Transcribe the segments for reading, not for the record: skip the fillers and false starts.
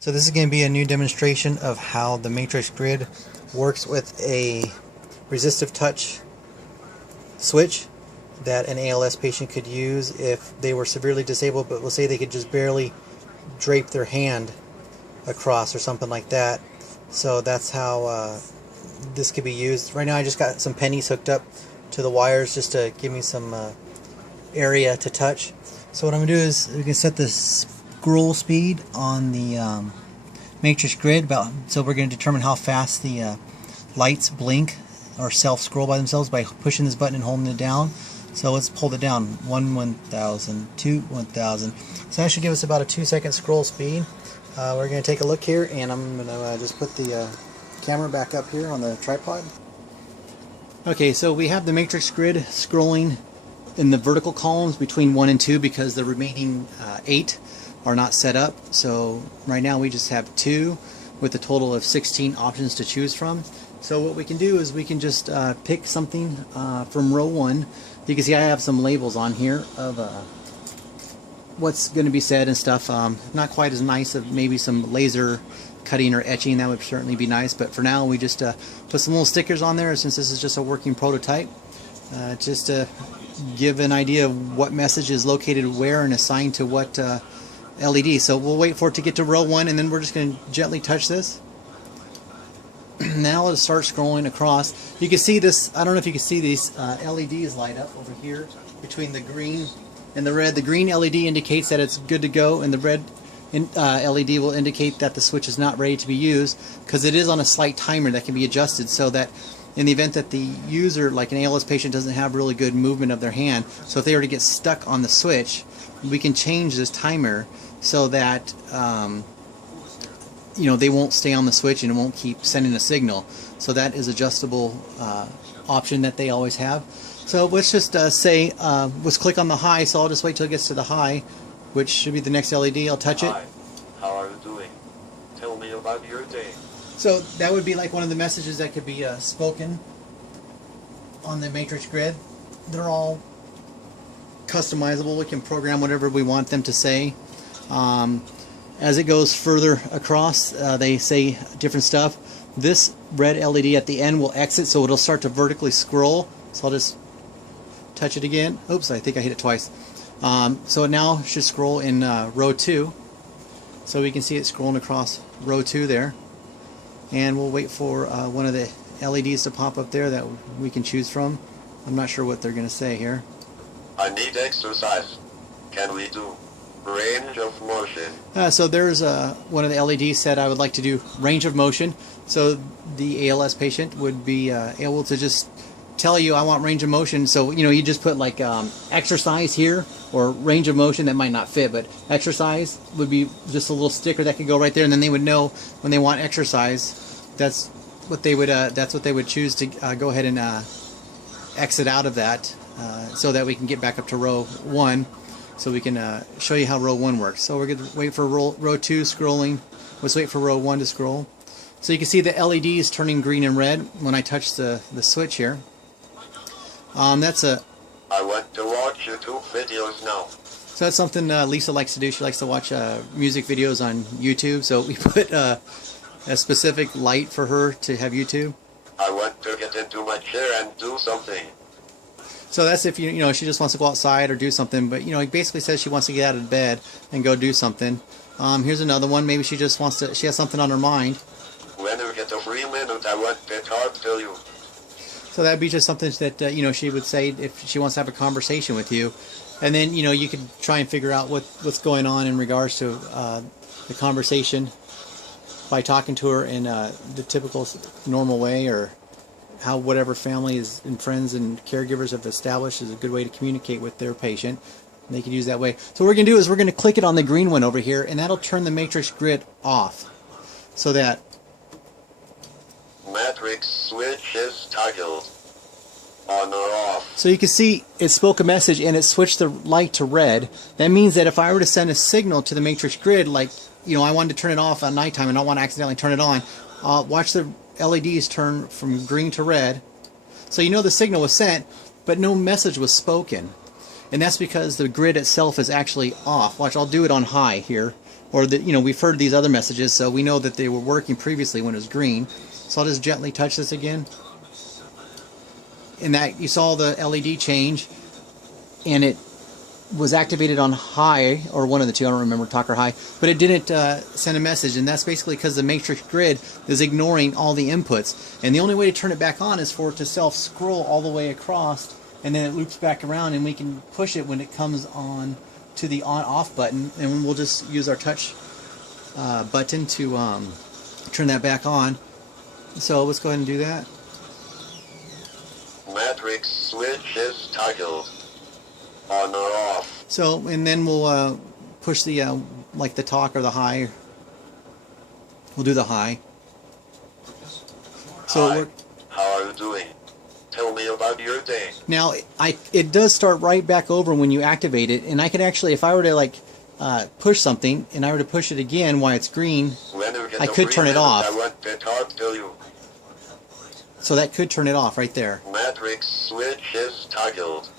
So this is going to be a new demonstration of how the matrix grid works with a resistive touch switch that an ALS patient could use if they were severely disabled, but we'll say they could just barely drape their hand across or something like that. So that's how this could be used. Right now I just got some pennies hooked up to the wires just to give me some area to touch. So what I'm going to do is we can set the scroll speed on the matrix grid, so we're going to determine how fast the lights blink or self-scroll by themselves by pushing this button and holding it down. So let's hold it down. 1,000, 2, 1,000. So that should give us about a 2-second scroll speed. We're going to take a look here, and I'm going to just put the camera back up here on the tripod. Okay, so we have the matrix grid scrolling in the vertical columns between 1 and 2 because the remaining 8 are not set up. So right now we just have 2 with a total of 16 options to choose from. So what we can do is we can just pick something from row 1. You can see I have some labels on here of what's going to be said and stuff. Not quite as nice of maybe some laser cutting or etching. That would certainly be nice, but for now we just put some little stickers on there since this is just a working prototype, just to give an idea of what message is located where and assigned to what LED. So we'll wait for it to get to row 1, and then we're just going to gently touch this. Now it'll start scrolling across. You can see this, I don't know if you can see these LEDs light up over here between the green and the red. The green LED indicates that it's good to go, and the red LED will indicate that the switch is not ready to be used, because it is on a slight timer that can be adjusted so that in the event that the user, like an ALS patient, doesn't have really good movement of their hand, so if they were to get stuck on the switch, we can change this timer so that they won't stay on the switch and it won't keep sending a signal. So that is adjustable option that they always have. So let's just say let's click on the high. So I'll just wait till it gets to the high, which should be the next LED. I'll touch it. Hi, how are you doing? Tell me about your day. So that would be like one of the messages that could be spoken on the matrix grid. They're all customizable. We can program whatever we want them to say. As it goes further across, they say different stuff. This red LED at the end will exit, so it'll start to vertically scroll. So I'll just touch it again. Oops, I think I hit it twice. So it now should scroll in row 2. So we can see it scrolling across row 2 there. And we'll wait for one of the LEDs to pop up there that we can choose from. I'm not sure what they're going to say here. I need exercise. Can we do range of motion? So there's one of the LEDs said I would like to do range of motion. So the ALS patient would be able to just tell you I want range of motion. So you just put like exercise here or range of motion. That might not fit, but exercise would be just a little sticker that could go right there, and then they would know when they want exercise. That's what they would choose to go ahead and exit out of that, so that we can get back up to row 1. So we can show you how row 1 works. So we're going to wait for row 2 scrolling. Let's wait for row 1 to scroll. So you can see the LEDs turning green and red when I touch the switch here. That's a. I want to watch YouTube videos now. So that's something Lisa likes to do. She likes to watch music videos on YouTube. So we put a specific light for her to have YouTube. I want to get into my chair and do something. So that's if she just wants to go outside or do something, but it basically says she wants to get out of bed and go do something. Here's another one. Maybe she just wants to. She has something on her mind. When you get a free minute, I want to talk to you. So that'd be just something that she would say if she wants to have a conversation with you, and then you could try and figure out what's going on in regards to the conversation by talking to her in the typical normal way, or how whatever families and friends and caregivers have established is a good way to communicate with their patient. And they can use that way. So what we're going to do is we're going to click it on the green one over here, and that'll turn the matrix grid off. So that matrix switch is toggled on or off. So you can see it spoke a message and it switched the light to red. That means that if I were to send a signal to the matrix grid, like I wanted to turn it off at nighttime and I don't want to accidentally turn it on, watch the LEDs turn from green to red. So the signal was sent, but no message was spoken. And that's because the grid itself is actually off. Watch, I'll do it on high here. or that, you know, we've heard these other messages, so we know that they were working previously when it was green. So I'll just gently touch this again. And that, you saw the LED change, and it was activated on high, or one of the two, I don't remember, talk or high, but it didn't send a message, and that's basically because the matrix grid is ignoring all the inputs. And the only way to turn it back on is for it to self-scroll all the way across, and then it loops back around, and we can push it when it comes on to the on-off button, and we'll just use our touch button to turn that back on. So let's go ahead and do that. Matrix switch is toggled. On or off. So, and then we'll push the, like the talk or the high. We'll do the high. So Hi. How are you doing? Tell me about your day. Now, it does start right back over when you activate it, and I could actually, if I were to like push something, and I were to push it again while it's green, I could turn it off. I want to talk to you. So that could turn it off right there. Matrix switch is toggled.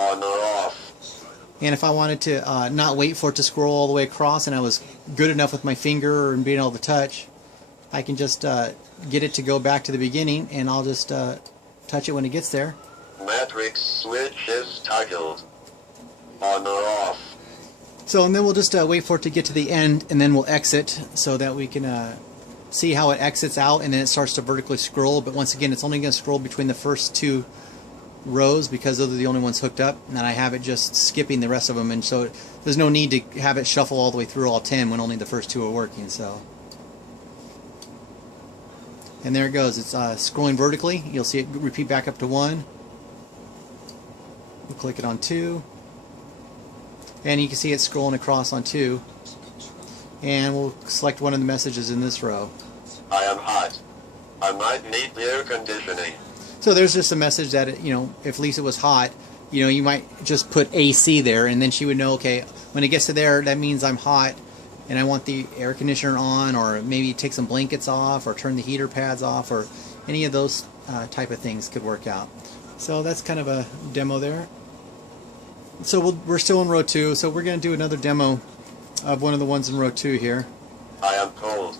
On or off. And if I wanted to not wait for it to scroll all the way across, and I was good enough with my finger and being able to touch, I can just get it to go back to the beginning, and I'll just touch it when it gets there. Matrix switch is toggled. On or off. So, and then we'll just wait for it to get to the end, and then we'll exit so that we can see how it exits out, and then it starts to vertically scroll. But once again, it's only going to scroll between the first two rows because those are the only ones hooked up, and I have it just skipping the rest of them, and so there's no need to have it shuffle all the way through all 10 when only the first two are working. So, and there it goes. It's scrolling vertically. You'll see it repeat back up to 1. We'll click it on 2, and you can see it scrolling across on 2, and we'll select one of the messages in this row. I am hot. I might need the air conditioning. So there's just a message that, you know, if Lisa was hot, you know, you might just put AC there, and then she would know, okay, when it gets to there, that means I'm hot, and I want the air conditioner on, or maybe take some blankets off, or turn the heater pads off, or any of those type of things could work out. So that's kind of a demo there. So we're still in row 2, so we're going to do another demo of one of the ones in row 2 here. I am cold.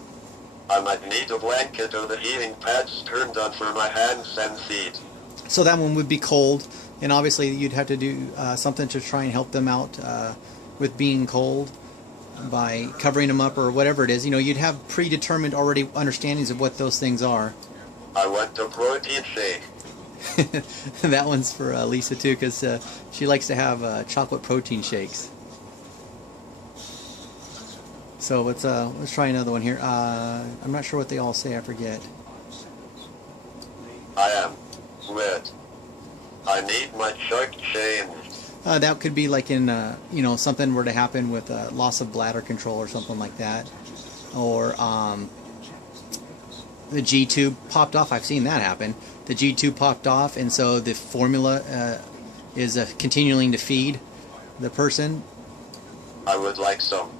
I might need a blanket or the heating pads turned on for my hands and feet. So that one would be cold, and obviously you'd have to do something to try and help them out with being cold by covering them up or whatever it is. You know, you'd have predetermined already understandings of what those things are. I want a protein shake. That one's for Lisa too, because she likes to have chocolate protein shakes. So let's try another one here. I'm not sure what they all say. I forget. I am wet. I need my shirt changed. That could be like in you know, something were to happen with loss of bladder control or something like that, or the G tube popped off. I've seen that happen. The G tube popped off, and so the formula is continuing to feed the person. I would like some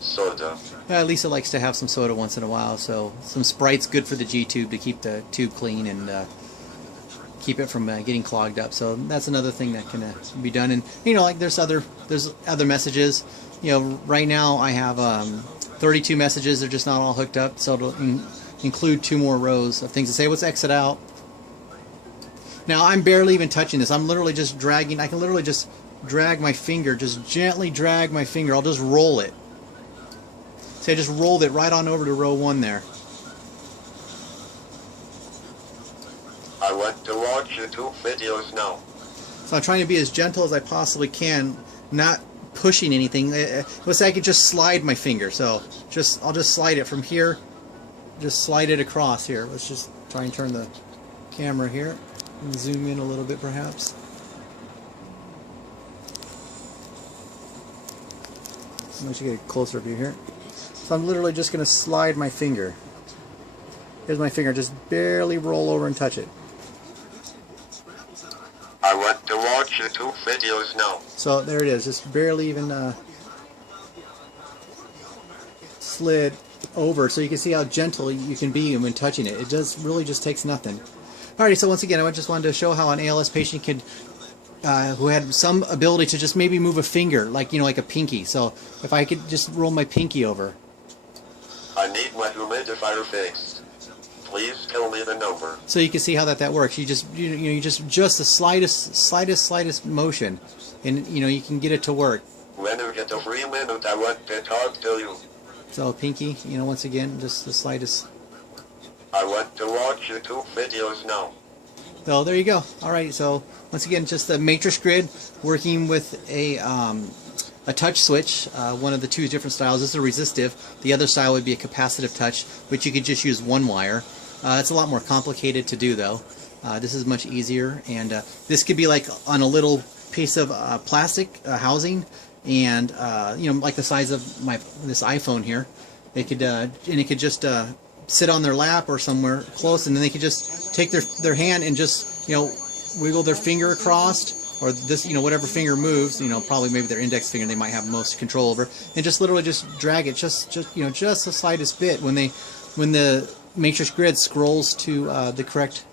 soda. Lisa likes to have some soda once in a while, so some Sprite's good for the G tube to keep the tube clean and keep it from getting clogged up. So that's another thing that can be done. And you know, like there's other messages. You know, right now I have 32 messages. They're just not all hooked up, so it'll include 2 more rows of things to say. Let's exit out. Now I'm barely even touching this. I'm literally just dragging. I can literally just drag my finger, just gently drag my finger. I'll just roll it. See, I just rolled it right on over to row 1 there. I want to watch YouTube videos now. So I'm trying to be as gentle as I possibly can, not pushing anything. Let's say I could just slide my finger. So I'll just slide it from here, just slide it across here. Let's just try and turn the camera here and zoom in a little bit perhaps. Let you get a closer view here. So I'm literally just going to slide my finger. Here's my finger. Just barely roll over and touch it. I want to watch YouTube videos now. So there it is. Just barely even slid over, so you can see how gentle you can be when touching it. It really just takes nothing. Alrighty, so once again, I just wanted to show how an ALS patient could who had some ability to just maybe move a finger, like like a pinky. So if I could just roll my pinky over. I need my humidifier fixed. Please tell me the number. So you can see how that works. You just you just the slightest motion, and you can get it to work. When you get a free minute, I want to talk to you. So pinky, once again, just the slightest. I want to watch YouTube videos now. So there you go. All right. So once again, just the matrix grid working with a touch switch. One of the two different styles. This is a resistive. The other style would be a capacitive touch, which you could just use one wire. It's a lot more complicated to do though. This is much easier, and this could be like on a little piece of plastic housing, and like the size of this iPhone here. They could and it could just sit on their lap or somewhere close, and then they could just take their hand and just wiggle their finger across, or this whatever finger moves, probably maybe their index finger they might have most control over, and just literally just drag it just the slightest bit when the matrix grid scrolls to the correct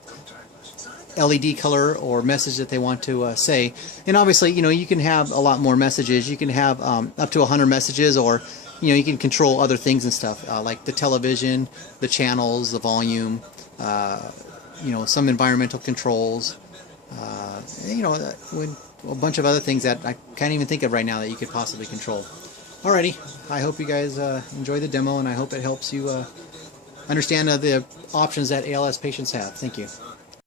LED color or message that they want to say. And obviously you can have a lot more messages. You can have up to 100 messages, or you can control other things and stuff, like the television, the channels, the volume, some environmental controls, a bunch of other things that I can't even think of right now that you could possibly control. Alrighty, I hope you guys enjoy the demo, and I hope it helps you understand the options that ALS patients have. Thank you.